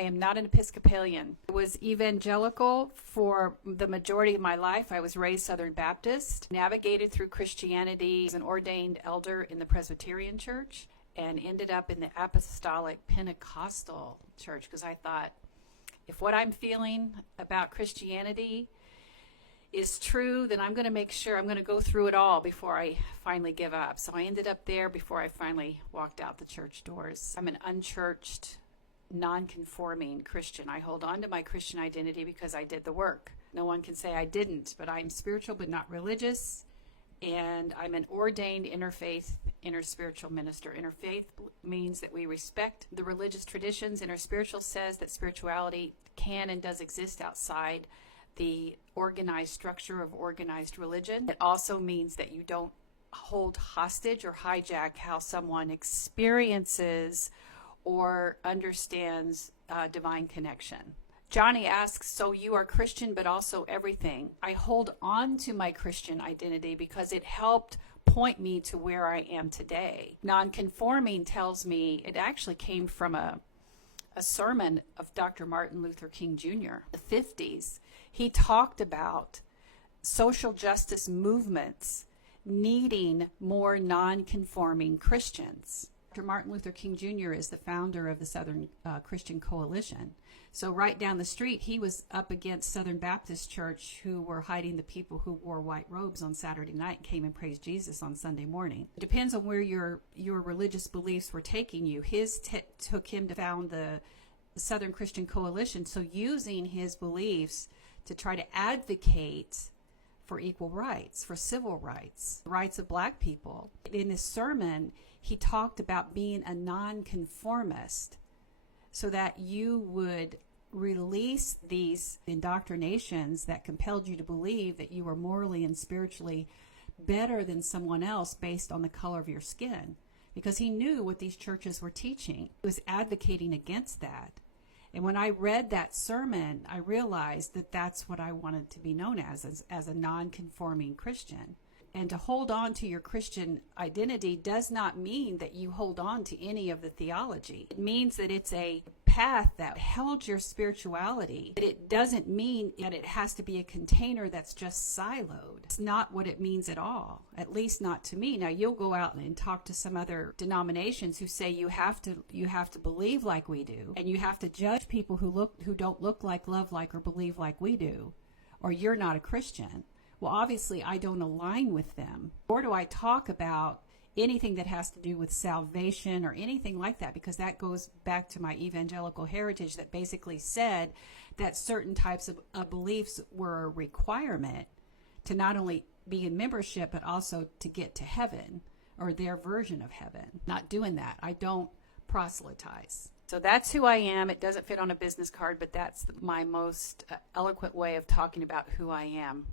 I am not an Episcopalian. I was evangelical for the majority of my life. I was raised Southern Baptist, navigated through Christianity as an ordained elder in the Presbyterian Church, and ended up in the Apostolic Pentecostal Church because I thought, if what I'm feeling about Christianity is true, then I'm going to make sure I'm going to go through it all before I finally give up. So I ended up there before I finally walked out the church doors. I'm an unchurched, nonconforming Christian. I hold on to my Christian identity because I did the work. No one can say I didn't, but I'm spiritual but not religious, and I'm an ordained interfaith, interspiritual minister. Interfaith means that we respect the religious traditions. Interspiritual says that spirituality can and does exist outside the organized structure of organized religion. It also means that you don't hold hostage or hijack how someone experiences or understands divine connection. Johnny asks, so you are Christian but also everything. I hold on to my Christian identity because it helped point me to where I am today. Nonconforming tells me, it actually came from a sermon of Dr. Martin Luther King Jr. The 50s. He talked about social justice movements needing more nonconforming Christians. Dr. Martin Luther King Jr. is the founder of the Southern Christian Coalition. So right down the street, he was up against Southern Baptist Church, who were hiding the people who wore white robes on Saturday night and came and praised Jesus on Sunday morning. It depends on where your religious beliefs were taking you. His took him to found the Southern Christian Coalition, so using his beliefs to try to advocate for equal rights, for civil rights, the rights of black people. In his sermon, he talked about being a nonconformist so that you would release these indoctrinations that compelled you to believe that you were morally and spiritually better than someone else based on the color of your skin. Because he knew what these churches were teaching. He was advocating against that. And when I read that sermon, I realized that that's what I wanted to be known as a non-conforming Christian. And to hold on to your Christian identity does not mean that you hold on to any of the theology. It means that it's a path that held your spirituality. But it doesn't mean that it has to be a container that's just siloed. It's not what it means at all, at least not to me. Now, you'll go out and talk to some other denominations who say you have to believe like we do, and you have to judge people who don't look like, love like, or believe like we do, or you're not a Christian. Well, obviously, I don't align with them, nor do I talk about anything that has to do with salvation or anything like that, because that goes back to my evangelical heritage that basically said that certain types of beliefs were a requirement to not only be in membership, but also to get to heaven or their version of heaven. Not doing that. I don't proselytize. So that's who I am. It doesn't fit on a business card, but that's my most eloquent way of talking about who I am.